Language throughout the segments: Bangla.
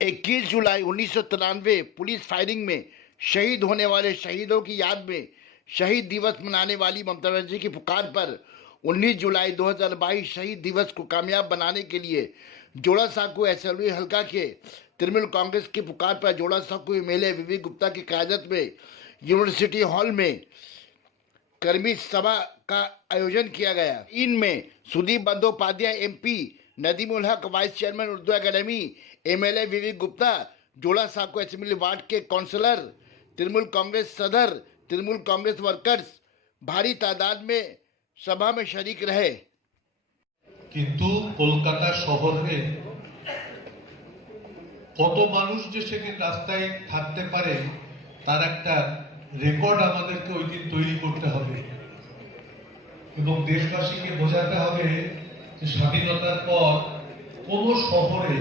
21 जुलाई 1993 पुलिस फायरिंग में शहीद होने वाले शहीदों की याद में शहीद दिवस मनाने वाली ममता बनर्जी की पुकार पर 19 जुलाई 2022 शहीद दिवस को कामयाब बनाने के लिए जोड़ा साकू असेंबली हल्का के तृणमूल कांग्रेस की पुकार पर जोड़ा साकू एमएलए विवेक गुप्ता की क़यादत में यूनिवर्सिटी हॉल में कर्मी सभा का आयोजन किया गया। इनमें Sudeep Bandyopadhyay MP, Nadimul Haque vice chairman Urdu academy, MLA Vivek Gupta, Jorasanko assembly ward के काउंसलर, तृणमूल कांग्रेस सदर, तृणमूल कांग्रेस वर्कर्स भारी तादाद में सभा में शरीक रहे। কিন্তু কলকাতা শহরে কত মানুষ যে সেদিন রাস্তায় থাকতে পারে তার একটা রেকর্ড আমাদেরকে ওই দিন তৈরি করতে হবে এবং দেশবাসীকে বোঝাতে হবে যে স্বাধীনতার পর কোন শহরে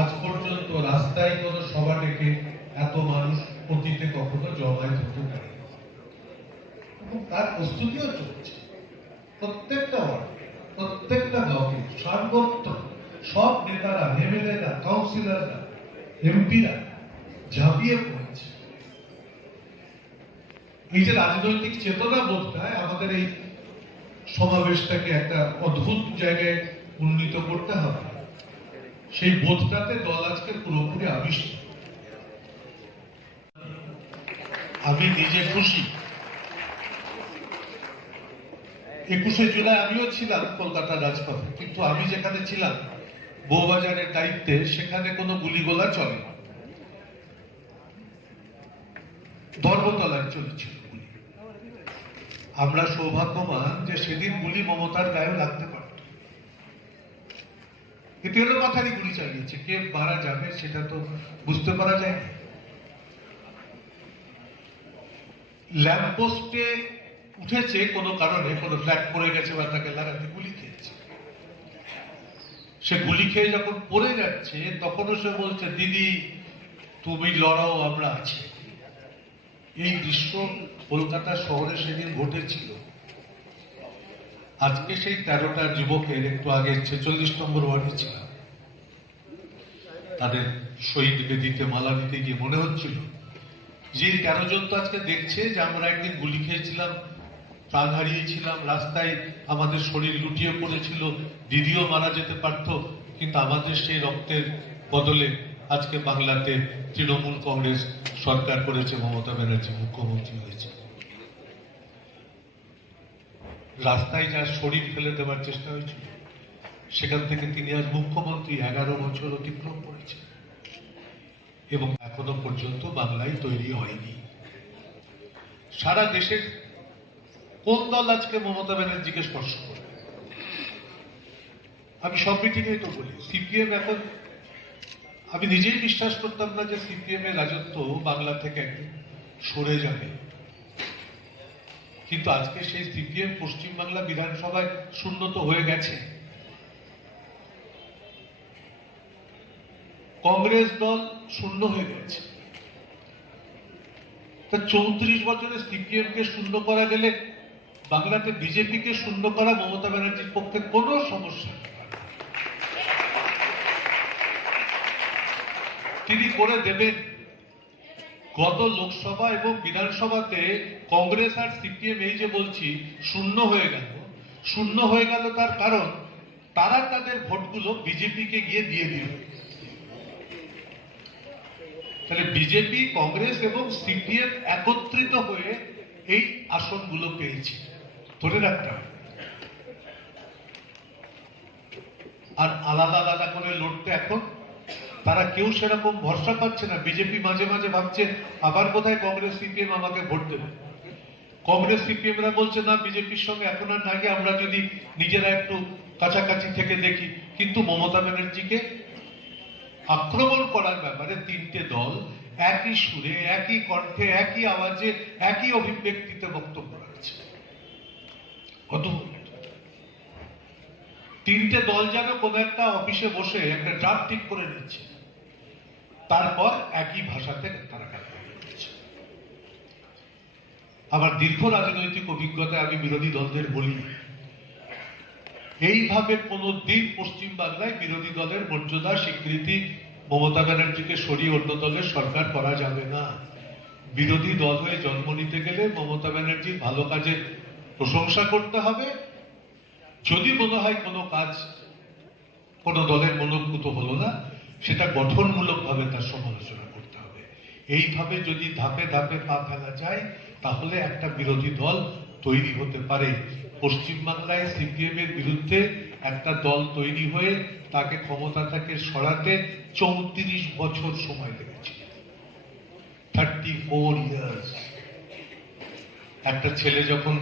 আজ পর্যন্ত রাস্তায় কোন সভা ডেকে এত মানুষ অতীতে কখনো জমায়েত হতে পারে এবং তার প্রস্তুতিও চলছে। প্রত্যেকটা ওয়ার্ডে, প্রত্যেকটা ব্লকে, সর্বত্র সব নেতারা, এমএলএরা, কাউন্সিলররা, এমপিরা ঝাঁপিয়ে পড়েছে। এই যে রাজনৈতিক চেতনা বোধটায় আমাদের এই সমাবেশটাকে একটা অদ্ভুত জায়গায় উন্নীত করতে হবে, সেই বোধটাতে দল আজকে পুরোপুরি আবিষ্ট। আমি নিজে খুশি। 21শে জুলাই আমিও ছিলাম কলকাতার রাজপথে, কিন্তু আমি যেখানে ছিলাম বউবাজারের দায়িত্বে, সেখানে কোনো গুলিগোলা চলে না। ধর্মতলায় চলেছিল গুলি। আমরা সৌভাগ্যবান যে সেদিন গুলি মমতার গায়ে লাগতে পারত, কিন্তু এলো মাথারই গুলি চালিয়েছে। কে মারা যাবে সেটা তো বুঝতে পারা যায় না। ল্যাম্পপোস্টে উঠেছে কোনো কারণে, কোনো ফ্ল্যাট পড়ে গেছে বা তাকে লাগাতে গুলি খেয়েছে। সে গুলি খেয়ে যখন পড়ে যাচ্ছে তখনও সে বলছে, দিদি তুমি লড়াও, আমরা আছি। এই দৃশ্য কলকাতা শহরে সেদিন ঘটেছিল। আজকে সেই 13টা যুবকের, একটু আগে 46 নম্বর ওয়ার্ডে ছিলাম, তাদের শহীদ বেদিতে মালা দিতে গিয়ে মনে হচ্ছিল যে 13 জন তো আজকে দেখছে যে আমরা একদিন গুলি খেয়েছিলাম, প্রাণ হারিয়েছিলাম, রাস্তায় আমাদের শরীর লুটিয়ে পড়েছিল, দিদিও মারা যেতে পারত, কিন্তু আমাদের সেই রক্তের বদলে আজকে বাংলাতে তৃণমূল কংগ্রেস সরকার করেছে, মমতা ব্যানার্জি মুখ্যমন্ত্রী হয়েছে। রাস্তায় যার শরীর ফেলে দেওয়ার চেষ্টা হয়েছিল, সেখান থেকে তিনি আজ মুখ্যমন্ত্রী। 11 বছর অতিক্রম করেছে এবং এখনো পর্যন্ত বাংলায় তৈরি হয়নি। সারা দেশের কোন দল আজকে মমতা ব্যানার্জিকে স্পর্শ করে? আমি সব মিটিংয়ে তো বলি, সিপিএম এখন, আমি নিজেই বিশ্বাস করতাম না যে সিপিএম এর রাজত্ব বাংলা থেকে একদিন সরে যাবে, কিন্তু আজকে সেই সিপিএম পশ্চিমবাংলা বিধানসভায় শূন্য তো হয়ে গেছে। কংগ্রেস দল শূন্য হয়ে গেছে। তা 34 বছরে সিপিএম কে শূন্য করা গেলে বাংলাতে বিজেপিকে শূন্য করা মমতা ব্যানার্জির পক্ষে কোনো সমস্যা নেই। তিনি করে দেবেন। গত লোকসভা এবং বিধানসভাতে কংগ্রেস আর সিপিএম, এই যে বলছি শূন্য হয়ে গেল, তার কারণ তারা তাদের ভোটগুলো বিজেপিকে গিয়ে দিয়ে দিল। তাহলে বিজেপি, কংগ্রেস এবং সিপিএম একত্রিত হয়ে এই আসনগুলো পেয়েছে, ধরে রাখতে হবে। আর আলাদা আলাদা করে লড়তে এখন তারা কেউ সেরকম ভরসা পাচ্ছে না। বিজেপি মাঝে মাঝে ভাবছে আবার কোথায় কংগ্রেস সিপিএম আমাকে ভোট দেবে। কংগ্রেস সিপিএমরা বলছে না, বিজেপির সঙ্গে এখন আর না গিয়ে আমরা যদি নিজেরা একটু কাছাকাছি থেকে দেখি। কিন্তু মমতা ব্যানার্জিকে আক্রমণ করার ব্যাপারে তিনটে দল একই সুরে, একই কণ্ঠে, একই আওয়াজে, একই অভিব্যক্তিতে বক্তব্য রাখছে। অদ্ভুত। তিনটে দল যেন কোন একটা অফিসে বসে একটা ড্রাফট ঠিক করে নিচ্ছে, তারপর একই ভাষাতে তারা কথা বলছে। আমার দীর্ঘ রাজনৈতিক অভিজ্ঞতায় আমি বিরোধী দলদের বলি, এইভাবে কোনদিন পশ্চিম বাংলায় বিরোধী দলের মর্যাদা, স্বীকৃতি মমতা ব্যানার্জিকে সরিয়ে অন্য দলের সরকার করা যাবে না। বিরোধী দল হয়ে জন্ম নিতে গেলে মমতা ব্যানার্জির ভালো কাজের প্রশংসা করতে হবে। যদি মনে হয় কোনো কাজ কোনো দলের মনোভূত হলো না, সেটা গঠনমূলকভাবে তার সমালোচনা করতে হবে। এইভাবে যদি ধাপে ধাপে পা ফেলা যায়, তাহলে একটা বিরোধী দল তৈরি হতে পারে। পশ্চিমবাংলায় সিপিএম এর বিরুদ্ধে একটা দল তৈরি হয়ে তাকে ক্ষমতা থেকে সরাতে 34 বছর সময় লেগেছে। 34 ইয়ার্স। একটা ছেলে যখন